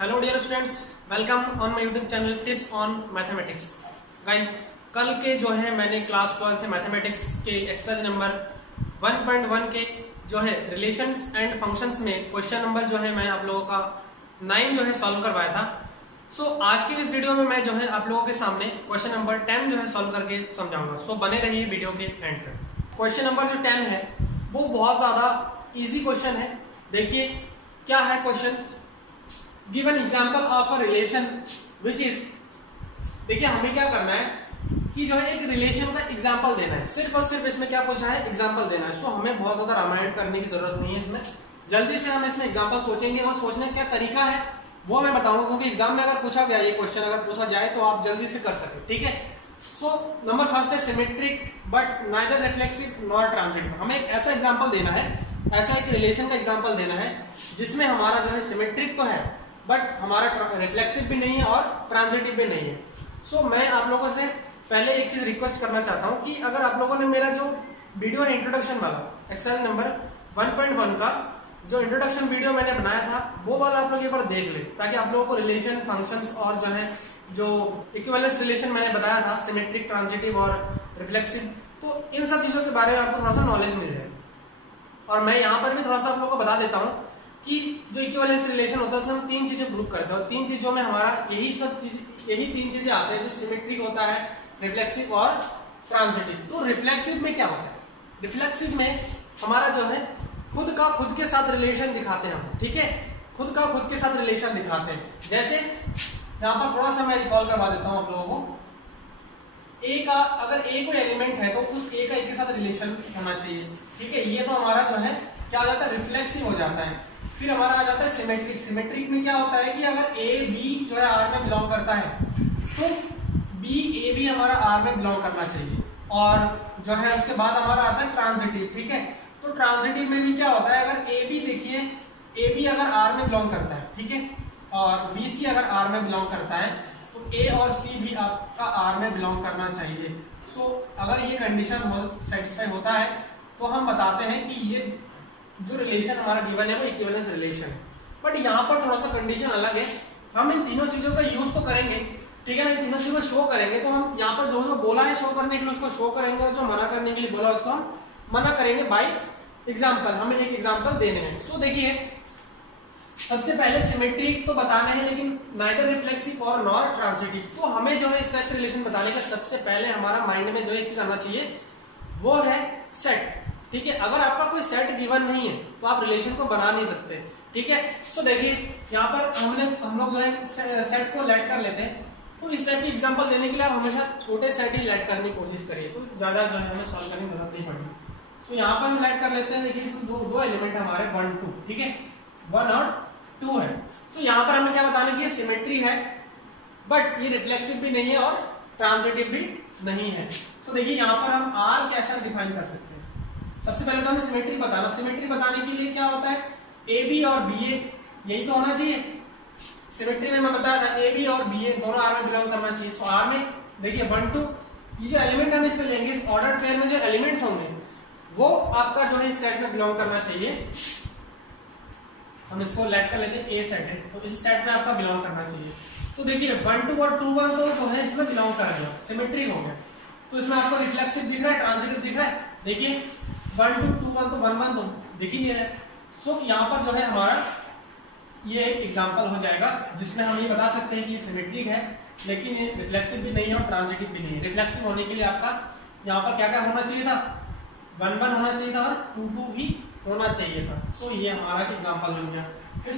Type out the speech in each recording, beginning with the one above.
Hello dear students, welcome on my YouTube channel tips on mathematics. Guys, कल के जो है मैंने क्लास 12 मैथमेटिक्स के एक्सरसाइज नंबर 1.1 के जो है रिलेशंस एंड फंक्शंस में क्वेश्चन नंबर जो है मैं आप लोगों का 9 जो है सॉल्व करवाया था। सो आज की इस वीडियो में मैं जो है आप लोगों के सामने क्वेश्चन नंबर 10 जो है सॉल्व करके समझाऊंगा। सो बने रहिए वीडियो के एंड तक। क्वेश्चन नंबर जो 10 है वो बहुत ज्यादा इजी क्वेश्चन है। देखिए क्या है question. Give an example of a relation which is, देखिए हमें क्या करना है कि जो है एक रिलेशन का एग्जाम्पल देना है। सिर्फ और सिर्फ इसमें क्या पूछा है, एग्जाम्पल देना है। सो हमें बहुत ज्यादा रामायण करने की जरूरत नहीं है। इसमें जल्दी से हम इसमें एग्जाम्पल सोचेंगे और सोचने का क्या तरीका है वो मैं बताऊंगा, क्योंकि एग्जाम में अगर पूछा गया ये क्वेश्चन अगर पूछा जाए तो आप जल्दी से कर सके। ठीक है। सो नंबर फर्स्ट है symmetric but neither reflexive nor transitive. हमें एक ऐसा एग्जाम्पल देना है, ऐसा एक रिलेशन का एग्जाम्पल देना है जिसमें हमारा जो है सिमेट्रिक तो है बट हमारा रिफ्लेक्सिव भी नहीं है और ट्रांजिटिव भी नहीं है। सो मैं आप लोगों से पहले एक चीज रिक्वेस्ट करना चाहता हूं कि अगर आप लोगों ने मेरा जो वीडियो है इंट्रोडक्शन वाला एक्सरसाइज नंबर 1.1 का जो इंट्रोडक्शन वीडियो मैंने बनाया था वो वाला आप लोग एक बार देख ले, ताकि आप लोगों को रिलेशन फंक्शंस और जो है जो इक्विवेलेंस रिलेशन मैंने बताया था सिमेट्रिक ट्रांजिटिव और रिफ्लेक्सिव, तो इन सब चीजों के बारे में आपको थोड़ा सा नॉलेज मिल जाए। और मैं यहाँ पर भी थोड़ा सा आप लोगों को बता देता हूँ कि जो इक्विवेलेंस रिलेशन होता है उसमें हम तीन चीजें ग्रुप करते हैं और तीन चीजों में हमारा यही तीन चीजें आते हैं, जो सिमेट्रिक होता है, रिफ्लेक्सिव और ट्रांजिटिव। तो रिफ्लेक्सिव में क्या होता है, रिफ्लेक्सिव में हमारा जो है खुद का खुद के साथ रिलेशन दिखाते हैं हम। ठीक है, खुद का खुद के साथ रिलेशन दिखाते हैं। जैसे यहाँ पर थोड़ा सा मैं रिकॉल करवा देता हूँ आप लोगों को। ए का अगर ए कोई एलिमेंट है तो उस ए का ए के साथ रिलेशन होना चाहिए। ठीक है, ये तो हमारा जो है क्या हो जाता है, रिफ्लेक्सिव हो जाता है। फिर हमारा आ जाता है सिमेट्रिक। सिमेट्रिक में क्या होता है कि अगर ए बी जो है आर में बिलोंग करता है तो बी ए भी हमारा आर में बिलोंग करना चाहिए। और जो है उसके बाद हमारा आता है ट्रांजिटिव। ठीक है, तो ट्रांजिटिव में भी क्या होता है, अगर ए बी देखिए ए बी अगर आर में बिलोंग करता है, ठीक है, और बी सी अगर आर में बिलोंग करता है तो ए और सी भी आपका आर में बिलोंग करना चाहिए। सो अगर ये कंडीशन सेटिस्फाई होता है तो हम बताते हैं कि ये जो रिलेशन हमारा गिवन है वो इक्विवेलेंस रिलेशन है। बट यहाँ पर थोड़ा सा कंडीशन अलग है। हम इन तीनों चीजों का यूज तो करेंगे, ठीक है, इन तीनों चीजों को शो करेंगे। तो हम यहाँ पर जो जो बोला है शो करने के लिए उसको शो करेंगे और जो मना करने के लिए बोला उसको हम मना करेंगे बाय एग्जाम्पल। हमें एक एग्जाम्पल देने हैं। सो देखिए सबसे पहले सिमेट्रिक तो बताना है लेकिन नाइदर रिफ्लेक्सिव और नॉर ट्रांजिटिव। तो हमें जो है इस टाइप के रिलेशन बताने का सबसे पहले हमारा माइंड में जो एक चीज आना चाहिए वो है सेट। ठीक है, अगर आपका कोई सेट गिवन नहीं है तो आप रिलेशन को बना नहीं सकते। ठीक है, सो देखिए यहाँ पर हम लोग जो है सेट को लेट कर लेते हैं। तो इस टाइप की एग्जांपल देने के लिए आप हमेशा छोटे सेट ही लेट करने की कोशिश करिए, तो ज्यादा जो है हमें सॉल्व करने की जरूरत नहीं पड़ेगी। सो यहाँ पर हम लेट कर लेते हैं। देखिए इसमें दो एलिमेंट हमारे 1 2, ठीक है, 1 और 2 है। सो यहाँ पर हमें क्या बताना कि सिमेट्री है बट ये रिफ्लेक्सिव भी नहीं है और ट्रांजिटिव भी नहीं है। सो देखिए यहाँ पर हम आर कैसा डिफाइन कर सकते हैं। सबसे पहले तो हमें सिमेट्री बताना। सिमेट्री बताने के लिए क्या होता है, ए बी और बी ए यही तो होना चाहिए। सिमेट्री में मैं बताया था ए बी और बी ए दोनों आर में बिलोंग करना चाहिए। सो आर में देखिए 1 2 ये जो एलिमेंट हम इसमें लेंगे, इस ऑर्डर्ड पेयर में जो एलिमेंट्स होंगे वो आपका जो है इस सेट में बिलोंग करना चाहिए। हम इसको लेट कर लेते हैं, ए सेट है तो इस सेट में आपका बिलोंग करना चाहिए। तो देखिए 1 2 और 2 1 तो जो है इसमें बिलोंग कर रहे हैं, सिमेट्रिक हो गया। तो इसमें आपको रिफ्लेक्सिव दिख रहा है, ट्रांजिटिव दिख रहा है। देखिए 1 2 2 1 तो 1 1 तो दिख ही नहीं रहा है। सो यहाँ पर जो है हमारा ये एक एग्जांपल हो जाएगा जिसमें हम ये बता सकते हैं कि ये सिमेट्रिक है लेकिन ये रिफ्लेक्सिव भी नहीं है और ट्रांजिटिव भी नहीं है। रिफ्लेक्सिव होने के लिए आपका यहाँ पर क्या क्या होना चाहिए था, 1 1 होना चाहिए था और 2 2 भी होना चाहिए था। सो ये हमारा एग्जांपल बन गया। फिर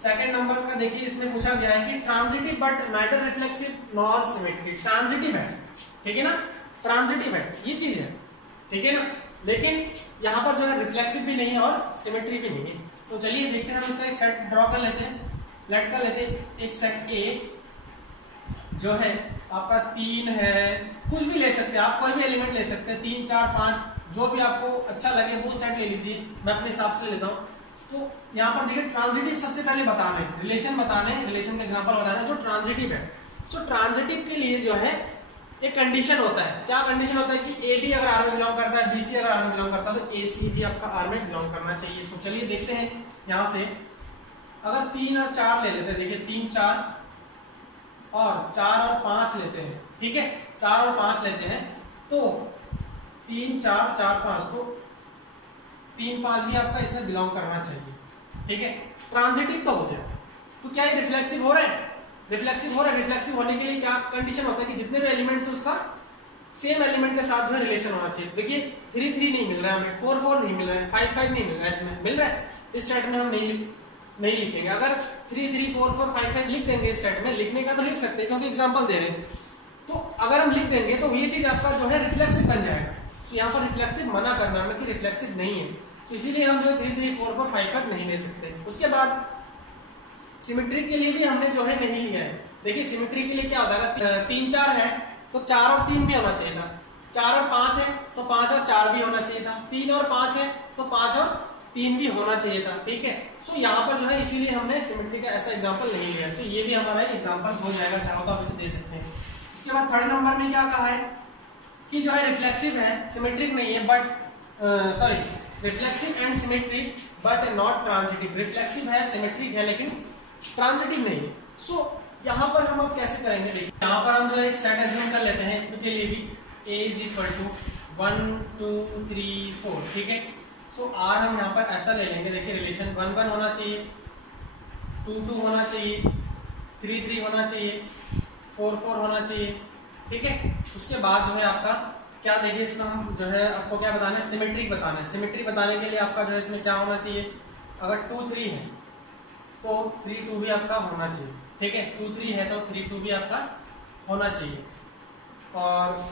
सेकंड नंबर का देखिए इसमें पूछा गया है कि transitive but neither reflexive nor symmetric. Transitive है, ठीक है ना, ट्रांजिटिव है ये चीज है, ठीक है ना, लेकिन यहाँ पर जो है रिफ्लेक्सिव भी नहीं है और सिमेट्री भी नहीं है। तो चलिए देखते हैं, हम इसका एक सेट ड्रॉ कर लेते हैं, लेट कर लेते हैं। एक सेट ए जो है आपका 3 है, कुछ भी ले सकते हैं आप, कोई भी एलिमेंट ले सकते हैं, 3 4 5 जो भी आपको अच्छा लगे वो सेट ले लीजिए। मैं अपने हिसाब से ले लेता हूँ। तो यहाँ पर देखिए ट्रांजिटिव सबसे पहले बताना है, रिलेशन का एग्जांपल बताना है जो ट्रांजिटिव है। सो ट्रांजिटिव के लिए जो है एक कंडीशन होता है। क्या कंडीशन होता है कि ए बी अगर आर में बिलोंग करता है, बी सी अगर आर में बिलोंग करता है तो ए सी भी आपका आर में बिलोंग करना चाहिए। सो चलिए देखते हैं यहाँ से, अगर 3 और 4 ले लेते हैं, देखिए 3 4 और 4 और 5 लेते हैं, ठीक है, 4 और 5 लेते हैं, तो 3 4 4 5, तो 3 5 भी आपका इसमें बिलोंग करना चाहिए, ठीक है। ट्रांजिटिव तो हो गया, तो क्या ये रिफ्लेक्सिव हो रहा है? रिफ्लेक्सिव हो रहा है। रिफ्लेक्सिव होने के लिए क्या कंडीशन होता है कि जितने भी एलिमेंट्स है उसका सेम एलिमेंट के साथ जो है रिलेशन होना चाहिए। देखिए 3 3 नहीं मिल रहा है हमें, 4 4 नहीं मिल रहा है, 5 5 नहीं मिल रहा है, इसमें मिल रहा है, इस सेट में हम नहीं लिखेंगे। अगर 3 3 4 4 5 5 लिख देंगे इस सेट में, लिखने का तो लिख सकते हैं क्योंकि एग्जांपल दे रहे हैं, तो अगर हम लिख देंगे तो ये चीज आपका जो है रिफ्लेक्सिव बन जाएगा। तो यहाँ पर रिफ्लेक्सिव मना करना है कि रिफ्लेक्सिव नहीं है, तो इसीलिए हम जो 3 3 4 4 5 5 नहीं ले सकते। उसके बाद सिमेट्रिक के लिए भी हमने जो है नहीं लिया है। देखिए सिमेट्रिक के लिए क्या होता है, 3 4 है तो 4 और 3 भी होना चाहिए था, 4 और 5 है तो 5 और 4 भी होना चाहिए था, 3 और 5 है तो 5 और 3 भी होना चाहिए था, ठीक है। सो यहाँ पर जो है इसीलिए हमने सिमेट्री का ऐसा एग्जांपल नहीं लिया। सो ये भी हमारा एक एग्जांपल हो जाएगा, चाहो तो आप इसे दे सकते हैं। उसके बाद थर्ड नंबर में क्या कहा है कि जो है रिफ्लेक्सिव है, सिमेट्रिक नहीं है, but sorry reflexive and symmetric but not transitive. Reflexive है, सिमेट्रिक है, लेकिन ट्रांजिटिव नहीं है। सो यहाँ पर हम अब कैसे करेंगे, देखिए यहाँ पर हम जो है एक सेट एज्यूम कर लेते हैं, इसके लिए भी A इज इक्वल टू 1 2 3 4, ठीक है। सो R हम यहाँ पर ऐसा ले लेंगे, देखिए रिलेशन 1 1 होना चाहिए, 2 2 होना चाहिए, 3 3 होना चाहिए, 4 4 होना चाहिए, ठीक है। उसके बाद जो है आपका क्या, देखिए इसमें हम जो है आपको क्या बताना है, सिमेट्रिक बताना है। सिमेट्रिक बताने के लिए आपका जो है इसमें क्या होना चाहिए, अगर 2 3 है तो 3 2 भी आपका होना चाहिए, ठीक है। 2 3 है तो 3 2 भी आपका होना चाहिए। और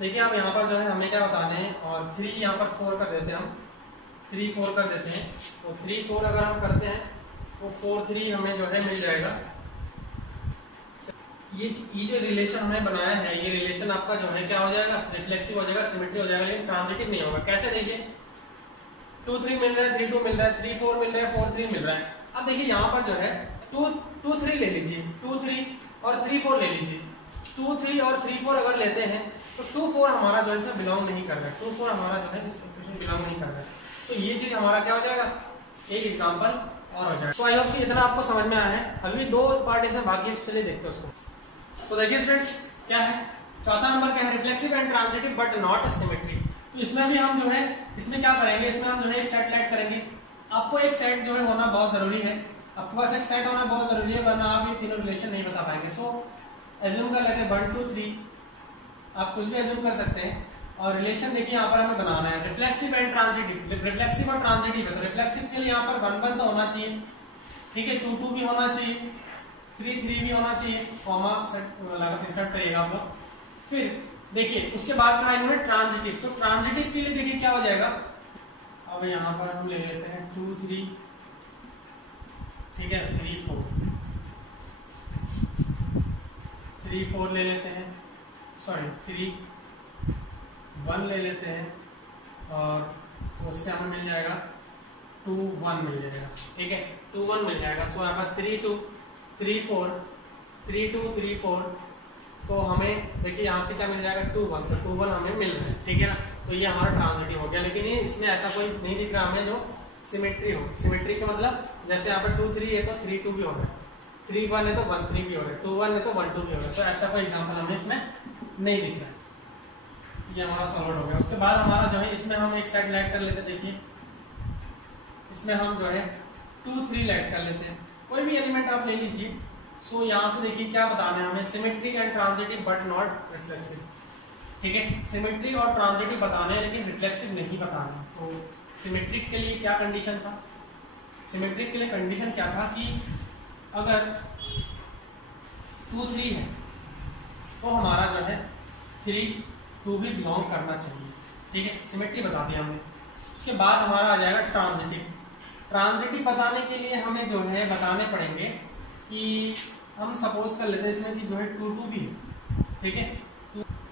देखिए आप यहाँ पर जो है हमें क्या बताने हैं, और 3 यहाँ पर 4 कर देते हैं, हम 3 4 कर देते हैं, तो 3 4 अगर हम करते हैं तो 4 3 हमें जो है मिल जाएगा। ये जो रिलेशन हमने बनाया है, ये रिलेशन आपका जो है क्या हो जाएगा, रिफ्लेक्सिव हो जाएगा, सिमेट्री हो जाएगा, लेकिन ट्रांजिटिव नहीं होगा। कैसे, देखिए 2 3 मिल रहा है, 3 2 मिल रहा है, 3 4 मिल रहा है, 4 3 मिल रहा है। अब देखिए यहाँ पर जो है 2 3 ले लीजिए, 2 3 और 3 4 ले लीजिए। 2 3 और 3 4 अगर लेते हैं तो 2 4 हमारा जो है इसमें बिलोंग नहीं कर रहा है, 2 4 हमारा जो है इस इक्वेशन बिलोंग नहीं कर रहा है। तो ये चीज हमारा क्या हो जाएगा, एक एग्जांपल और हो जाएगा। तो आई होप कि इतना आपको समझ में आया है। अभी 2 पार्ट इसमें बाकी है, चलिए देखते हैं उसको। सो देखिए स्टूडेंट्स क्या है, चौथा नंबर क्या है, reflexive and transitive but not symmetric. तो इसमें भी हम जो है इसमें क्या करेंगे, इसमें हम जो है एक सेट ऐड करेंगे। आपको एक सेट जो है होना बहुत जरूरी है, आपके पास एक सेट होना बहुत जरूरी है, वरना आप ये तीनों रिलेशन नहीं बता पाएंगे। सो एज्यूम कर लेते हैं 1 2 3, आप कुछ भी एज्यूम कर सकते हैं। और रिलेशन देखिए यहाँ पर हमें बनाना है रिफ्लेक्सिव एंड ट्रांजिटिव। रिफ्लेक्सिव और ट्रांजिटिव है, तो रिफ्लेक्सिव के लिए यहाँ पर 1 1 तो होना चाहिए, ठीक है, 2 2 भी होना चाहिए, 3 3 भी होना चाहिए, कॉमा सेट लगा के सेट करिएगा आप लोग। फिर देखिए उसके बाद कहा इन्होंने ट्रांजिटिव, तो ट्रांजिटिव के लिए देखिए क्या हो जाएगा, अब यहाँ पर हम ले लेते हैं 2 3, ठीक है, 3 4 3 4 ले लेते हैं, सॉरी 3 1 ले लेते हैं, और तो उससे हमें मिल जाएगा 2 1 मिल जाएगा, ठीक है, 2 1 मिल जाएगा। सो यहाँ पर 3 2 3 4 3 2 3 4, तो हमें देखिए यहाँ से क्या मिल जाएगा 2 1, तो 2 1 हमें मिल रहा है, ठीक है ना। तो ये हमारा ट्रांजिटिव हो गया, लेकिन ये इसमें ऐसा कोई नहीं दिख रहा हमें जो सिमेट्री हो। सिमेट्री का मतलब जैसे यहाँ पर 2 3 है तो 3 2 भी हो रहा है, 3 1 है तो 1 3 भी हो रहा है, 2 1 है तो 1 2 भी हो रहा है। तो ऐसा कोई एग्जाम्पल हमें इसमें नहीं दिख रहा है। ये हमारा सॉल्व हो गया। उसके बाद हमारा जो है इसमें हम एक सेट ऐड कर लेते हैं, देखिए इसमें हम जो है 2 3 ऐड कर लेते हैं, कोई भी एलिमेंट आप ले लीजिए। सो यहाँ से देखिए क्या बताना है हमें, symmetric and transitive but not reflexive, ठीक है। सिमेट्री और ट्रांजिटिव बताना है लेकिन रिफ्लेक्सिव नहीं बताना। तो सिमेट्रिक के लिए क्या कंडीशन था, सिमेट्रिक के लिए कंडीशन क्या था कि अगर 2 3 है तो हमारा जो है 3 2 भी बिलोंग करना चाहिए, ठीक है, सिमेट्री बता दिया हमने। उसके बाद हमारा आ जाएगा ट्रांजिटिव। ट्रांजिटिव बताने के लिए हमें जो है बताने पड़ेंगे कि हम सपोज कर लेते हैं इसमें कि जो है 2 2 भी है, ठीक है,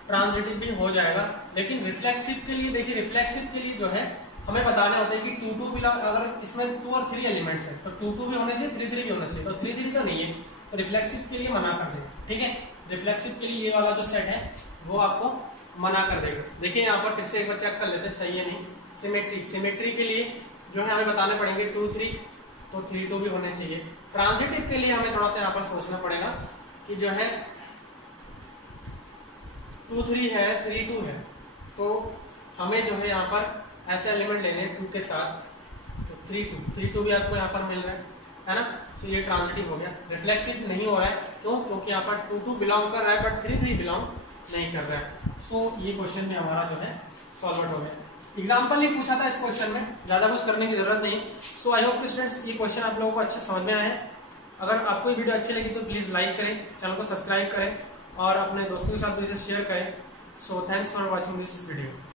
ट्रांजिटिव भी हो जाएगा। लेकिन रिफ्लेक्सिव के लिए देखिए, रिफ्लेक्सिव के लिए जो है हमें बताने होते हैं कि 2 2 बिलोंग, अगर इसमें 2 और 3 एलिमेंट्स है तो 2 2 भी होने चाहिए, 3 3 भी होना चाहिए, तो 3 3 तो नहीं है, तो रिफ्लेक्सिव के लिए मना कर देगा, ठीक है। रिफ्लेक्सिव के लिए ये वाला जो सेट है वो आपको मना कर देगा। देखिए यहाँ पर फिर से एक बार चेक कर लेते हैं सही है नहीं। सिमेट्री, सिमेट्री के लिए जो है हमें बताने पड़ेंगे 2 3, तो 3 2 भी होने चाहिए। ट्रांजिटिव के लिए हमें थोड़ा सा यहाँ पर सोचना पड़ेगा कि जो है 2 3 है 3 2 है, तो हमें जो है यहाँ पर ऐसे एलिमेंट लेने 2 के साथ, तो 3 2 भी आपको यहाँ पर मिल रहा है ना। तो ये ट्रांजिटिव हो गया। रिफ्लेक्सिव नहीं हो रहा है, क्यों? क्योंकि यहाँ पर 2 2 बिलोंग कर रहा है बट 3 3 बिलोंग नहीं कर रहा है। सो ये क्वेश्चन में हमारा जो है सॉल्व हो गया। एग्जाम्पल ही पूछा था इस क्वेश्चन में, ज्यादा कुछ करने की जरूरत नहीं। सो आई होप स्टूडेंट्स ये क्वेश्चन आप लोगों को अच्छे समझ में आया है। अगर आपको ये वीडियो अच्छी लगी तो प्लीज लाइक करें, चैनल को सब्सक्राइब करें और अपने दोस्तों के साथ भी इसे शेयर करें। So thanks for watching this video.